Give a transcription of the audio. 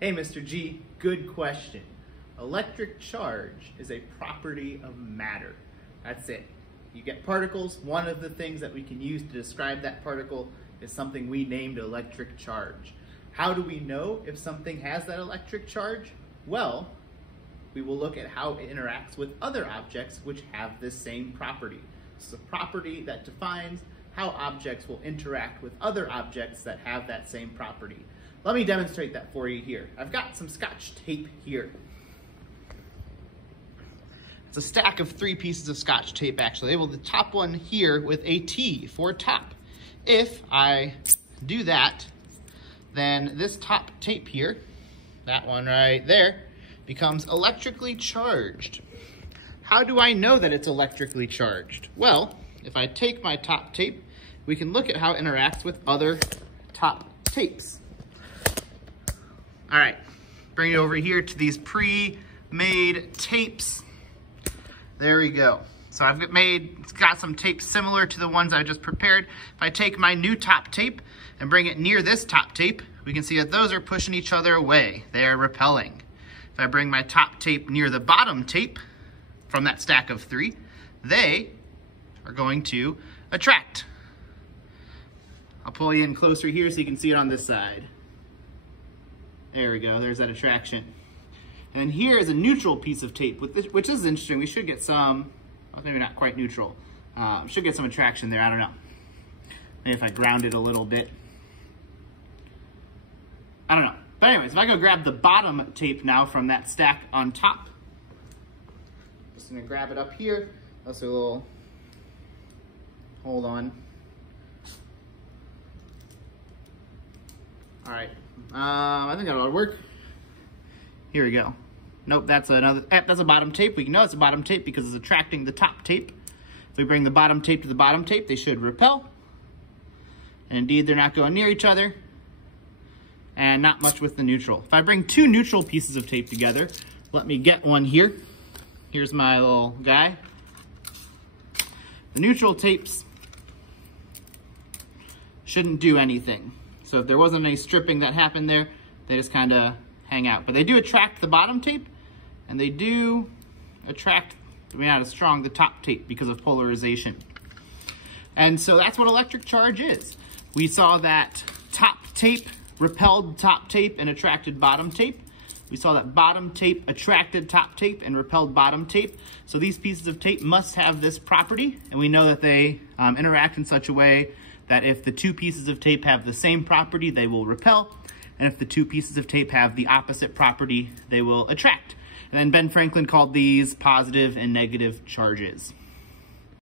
Hey, Mr. G, good question. Electric charge is a property of matter. That's it. You get particles. One of the things that we can use to describe that particle is something we named electric charge. How do we know if something has that electric charge? Well, we will look at how it interacts with other objects which have this same property. It's a property that defines how objects will interact with other objects that have that same property. Let me demonstrate that for you here. I've got some Scotch tape here. It's a stack of 3 pieces of Scotch tape, actually. Well, the top one here with a T for top. If I do that, then this top tape here, that one right there, becomes electrically charged. How do I know that it's electrically charged? Well, if I take my top tape, we can look at how it interacts with other top tapes. All right, bring it over here to these pre-made tapes. There we go. So I've got some tapes similar to the ones I just prepared. If I take my new top tape and bring it near this top tape, we can see that those are pushing each other away. They're repelling. If I bring my top tape near the bottom tape from that stack of 3, they are going to attract. I'll pull you in closer here so you can see it on this side. There we go, there's that attraction. And here is a neutral piece of tape, which is interesting. We should get some, well, maybe not quite neutral. Should get some attraction there, I don't know. Maybe if I ground it a little bit. I don't know. But anyways, if I go grab the bottom tape now from that stack on top, just gonna grab it up here. Also a little, hold on. All right, I think that'll work. Here we go. Nope, that's a bottom tape. We know it's a bottom tape because it's attracting the top tape. If we bring the bottom tape to the bottom tape, they should repel. And indeed, they're not going near each other. And not much with the neutral. If I bring 2 neutral pieces of tape together, let me get one here. Here's my little guy. The neutral tapes shouldn't do anything. So if there wasn't any stripping that happened there, they just kind of hang out. But they do attract the bottom tape, and they do attract, maybe not as strong, the top tape because of polarization. And so that's what electric charge is. We saw that top tape repelled top tape and attracted bottom tape. We saw that bottom tape attracted top tape and repelled bottom tape. So these pieces of tape must have this property, and we know that they interact in such a way that if the 2 pieces of tape have the same property, they will repel. And if the 2 pieces of tape have the opposite property, they will attract. And then Ben Franklin called these positive and negative charges.